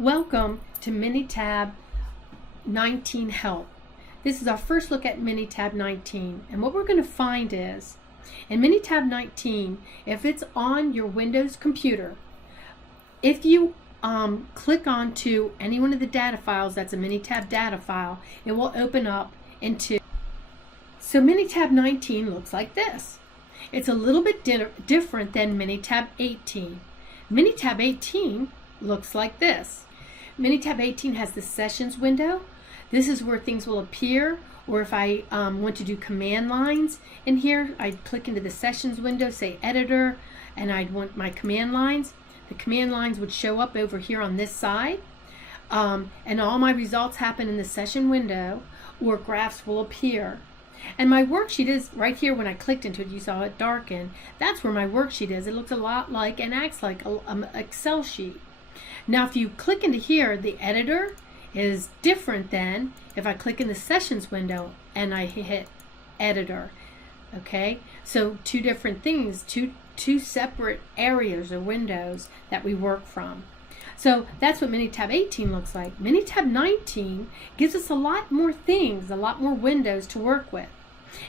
Welcome to MINITAB 19 Help. This is our first look at MINITAB 19, and what we're going to find is in MINITAB 19, if it's on your Windows computer, if you click onto any one of the data files that's a MINITAB data file, it will open up into. So MINITAB 19 looks like this. It's a little bit different than MINITAB 18. MINITAB 18 looks like this. MINITAB 18 has the sessions window. This is where things will appear, or if I want to do command lines in here, I'd click into the sessions window, say editor, and I'd want my command lines. The command lines would show up over here on this side, and all my results happen in the session window, or graphs will appear. And my worksheet is right here. When I clicked into it, you saw it darken. That's where my worksheet is. It looks a lot like and acts like an Excel sheet. Now if you click into here, the editor is different than if I click in the sessions window and I hit editor. Okay, so two different things, two separate areas or windows that we work from. So that's what MINITAB 18 looks like. MINITAB 19 gives us a lot more things, a lot more windows to work with.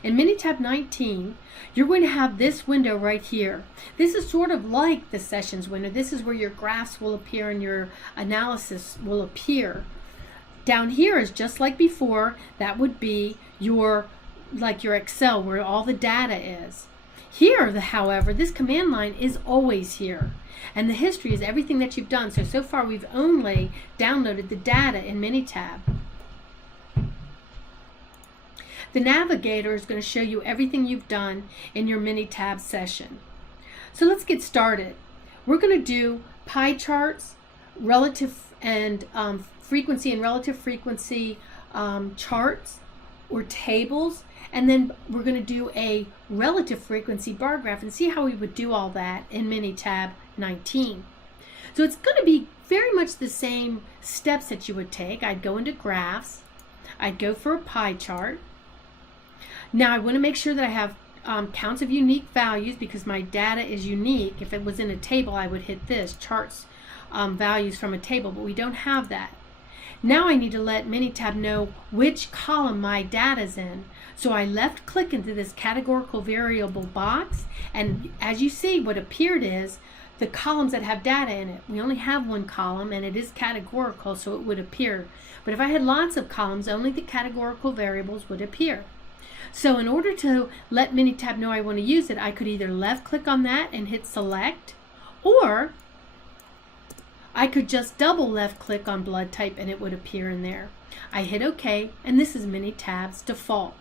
In MINITAB 19, you're going to have this window right here. This is sort of like the sessions window. This is where your graphs will appear and your analysis will appear. Down here is just like before. That would be your Excel, where all the data is. Here, however, this command line is always here. And the history is everything that you've done. So far we've only downloaded the data in MINITAB. The navigator is going to show you everything you've done in your MINITAB session. So let's get started. We're going to do pie charts, relative and frequency and relative frequency charts or tables, and then we're going to do a relative frequency bar graph and see how we would do all that in MINITAB 19. So it's going to be very much the same steps that you would take. I'd go into graphs, I'd go for a pie chart. Now I want to make sure that I have counts of unique values because my data is unique. If it was in a table, I would hit this, charts values from a table, but we don't have that. Now I need to let MINITAB know which column my data's in. So I left click into this categorical variable box, and as you see, what appeared is the columns that have data in it. We only have one column and it is categorical, so it would appear. But if I had lots of columns, only the categorical variables would appear. So in order to let MINITAB know I want to use it, I could either left click on that and hit select, or I could just double left click on blood type and it would appear in there. I hit OK, and this is MINITAB's default.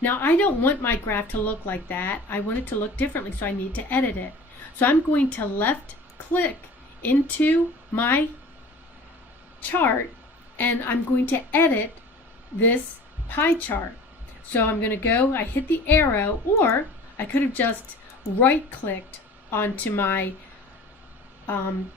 Now I don't want my graph to look like that. I want it to look differently, so I need to edit it. So I'm going to left click into my chart and I'm going to edit this pie chart. So I'm going to go, I hit the arrow, or I could have just right clicked onto my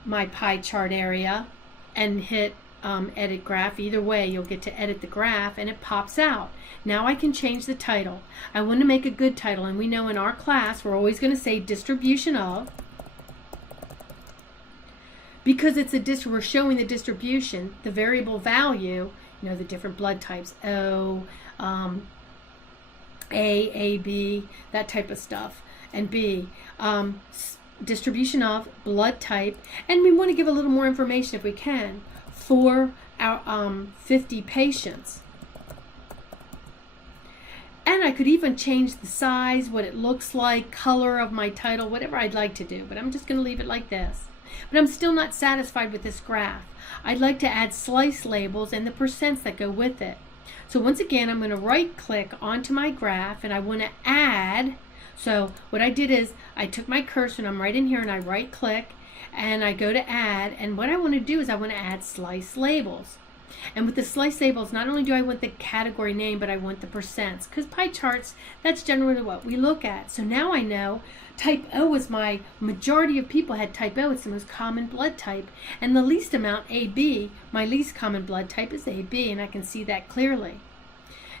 my pie chart area and hit edit graph. Either way, you'll get to edit the graph and it pops out. Now I can change the title. I want to make a good title, and we know in our class we're always going to say distribution of, because it's we're showing the distribution, the variable value, you know, the different blood types, O, A, B, that type of stuff, and B. Distribution of, blood type, and we want to give a little more information if we can for our 50 patients. And I could even change the size, what it looks like, color of my title, whatever I'd like to do, but I'm just going to leave it like this. But I'm still not satisfied with this graph. I'd like to add slice labels and the percents that go with it. So once again, I'm going to right click onto my graph and I want to add. So what I did is I took my cursor and I'm right in here and I right click and I go to add, and what I want to do is I want to add slice labels. And with the slice labels, not only do I want the category name, but I want the percents, because pie charts, that's generally what we look at. So now I know type O is my majority of people had type O. It's the most common blood type, and the least amount, AB, my least common blood type is AB, and I can see that clearly.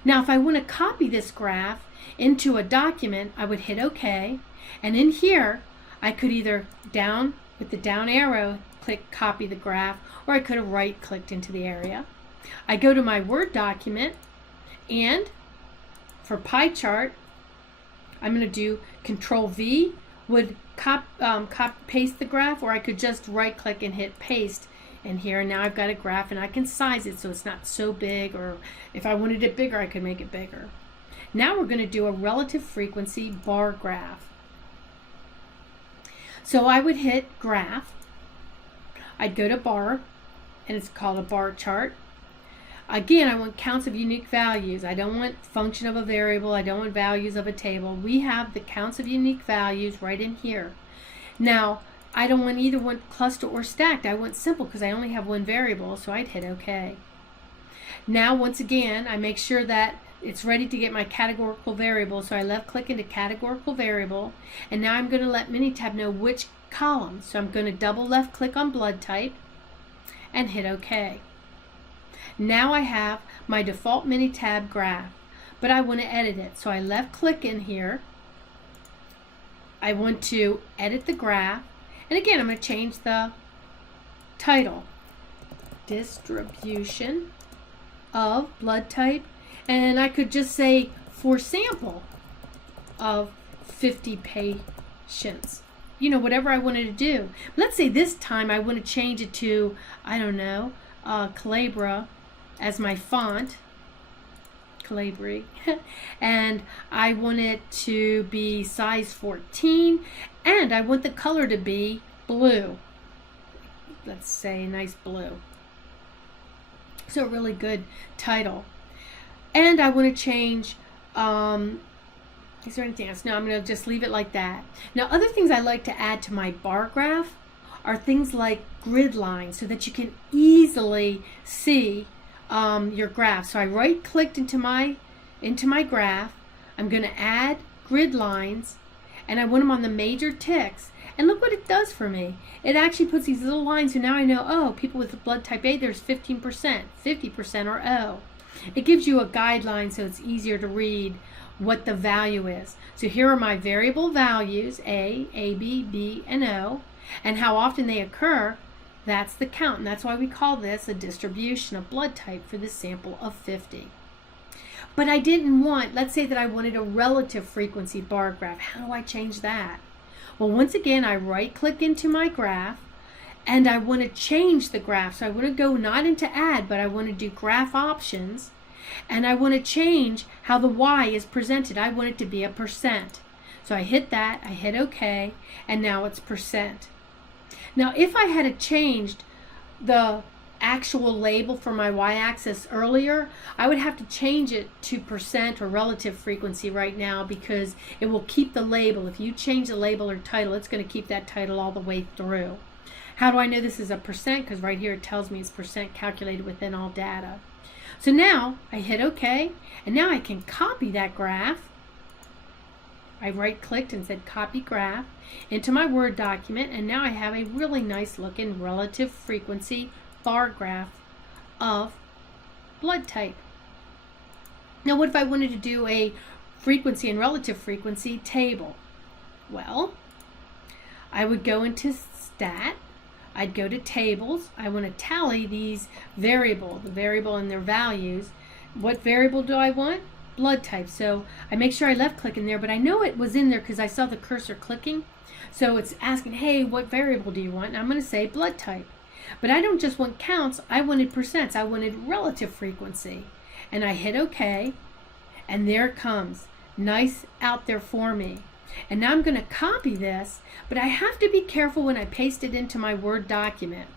Now if I want to copy this graph into a document, I would hit OK, and in here I could either with the down arrow click copy the graph, or I could have right clicked into the area. I go to my Word document, and for pie chart, I'm going to do Control V, would paste the graph, or I could just right click and hit paste in here, and now I've got a graph, and I can size it so it's not so big, or if I wanted it bigger I could make it bigger. Now we're going to do a relative frequency bar graph. So I would hit graph, I'd go to bar, and it's called a bar chart. Again, I want counts of unique values. I don't want function of a variable. I don't want values of a table. We have the counts of unique values right in here. Now, I don't want either one cluster or stacked. I want simple because I only have one variable, so I'd hit OK. Now, once again, I make sure that it's ready to get my categorical variable, so I left click into categorical variable, and now I'm going to let MINITAB know which column. So I'm going to double left click on blood type and hit OK. Now I have my default MINITAB graph, but I want to edit it. So I left click in here. I want to edit the graph, and again I'm going to change the title, distribution of blood type, and I could just say for sample of 50 patients. You know, whatever I wanted to do. Let's say this time I want to change it to, I don't know, Calabria as my font, Calabria, and I want it to be size 14, and I want the color to be blue. Let's say a nice blue. So a really good title. And I want to change, is there anything else? No, I'm going to just leave it like that. Now, other things I like to add to my bar graph are things like grid lines, so that you can easily see your graph. So I right clicked into my graph. I'm going to add grid lines, and I want them on the major ticks. And look what it does for me. It actually puts these little lines, so now I know, oh, people with blood type A, there's 15%, 50%, or O. It gives you a guideline so it's easier to read what the value is. So here are my variable values, A, B, B, and O, and how often they occur. That's the count, and that's why we call this a distribution of blood type for this sample of 50. But I didn't want, let's say that I wanted a relative frequency bar graph. How do I change that? Well, once again, I right click into my graph, and I want to change the graph. So I want to go not into add, but I want to do graph options, and I want to change how the Y is presented. I want it to be a percent. So I hit that, I hit OK, and now it's percent. Now, if I had changed the actual label for my y-axis earlier, I would have to change it to percent or relative frequency right now, because it will keep the label. If you change the label or title, it's going to keep that title all the way through. How do I know this is a percent? Because right here it tells me it's percent calculated within all data. So now I hit OK, and now I can copy that graph. I right clicked and said copy graph into my Word document, and now I have a really nice looking relative frequency bar graph of blood type. Now what if I wanted to do a frequency and relative frequency table? Well, I would go into stat, I'd go to tables, I want to tally these the variable and their values. What variable do I want? Blood type. So I make sure I left click in there, but I know it was in there because I saw the cursor clicking. So it's asking, hey, what variable do you want? And I'm going to say blood type. But I don't just want counts, I wanted percents, I wanted relative frequency. And I hit OK, and there it comes, nice out there for me. And now I'm going to copy this, but I have to be careful when I paste it into my Word document.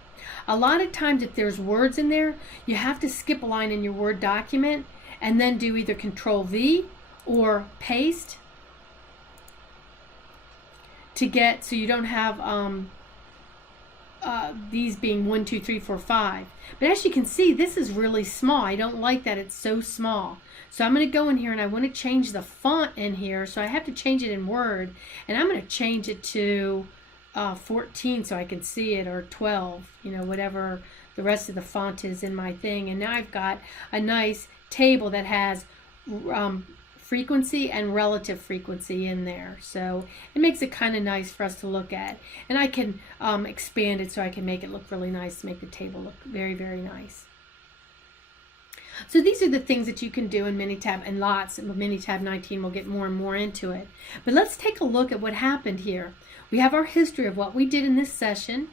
A lot of times if there's words in there, you have to skip a line in your Word document and then do either Control V or paste to get, so you don't have these being 1, 2, 3, 4, 5. But as you can see, this is really small. I don't like that it's so small. So I'm going to go in here and I want to change the font in here. So I have to change it in Word, and I'm going to change it to 14 so I can see it, or 12, you know, whatever the rest of the font is in my thing. And now I've got a nice table that has frequency and relative frequency in there. So it makes it kind of nice for us to look at. And I can expand it so I can make it look really nice, make the table look very, very nice. So these are the things that you can do in MINITAB, and lots of MINITAB 19 will get more and more into it. But let's take a look at what happened here. We have our history of what we did in this session.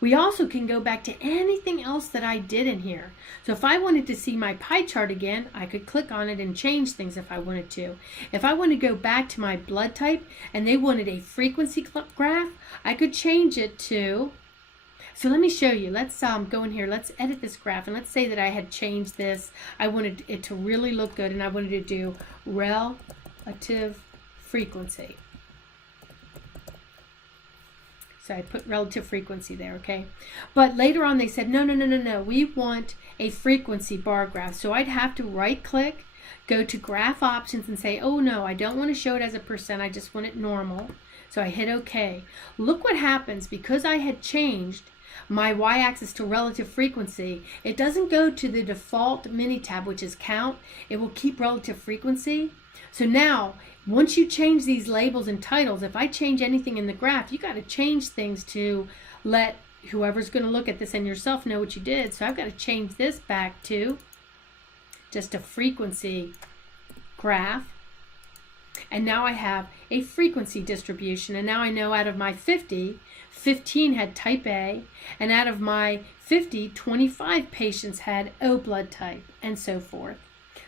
We also can go back to anything else that I did in here. So if I wanted to see my pie chart again, I could click on it and change things if I wanted to. If I want to go back to my blood type and they wanted a frequency graph, I could change it to, so let me show you. Let's go in here. Let's edit this graph, and let's say that I had changed this. I wanted it to really look good, and I wanted to do relative frequency. So I put relative frequency there, okay? But later on they said, no, we want a frequency bar graph. So I'd have to right click, go to graph options and say, oh no, I don't want to show it as a percent, I just want it normal. So I hit okay. Look what happens because I had changed my y-axis to relative frequency. It doesn't go to the default MINITAB, which is count. It will keep relative frequency. So now, once you change these labels and titles, if I change anything in the graph, you got to change things to let whoever's going to look at this and yourself know what you did. So I've got to change this back to just a frequency graph. And now I have a frequency distribution. And now I know out of my 50, 15 had type A, and out of my 50, 25 patients had O blood type, and so forth.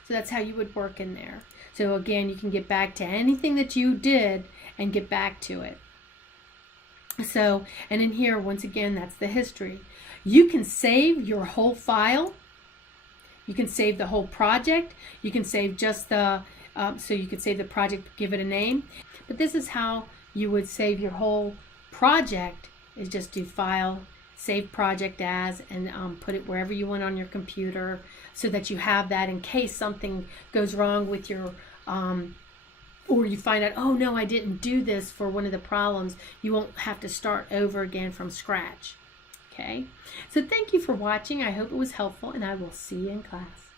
So that's how you would work in there. So again, you can get back to anything that you did and get back to it. So, and in here, once again, that's the history. You can save your whole file. You can save the whole project. You can save just the, so you could save the project, give it a name. But this is how you would save your whole project, is just do file, save project as, and put it wherever you want on your computer so that you have that in case something goes wrong with your, or you find out, oh no, I didn't do this for one of the problems. You won't have to start over again from scratch. Okay, so thank you for watching. I hope it was helpful, and I will see you in class.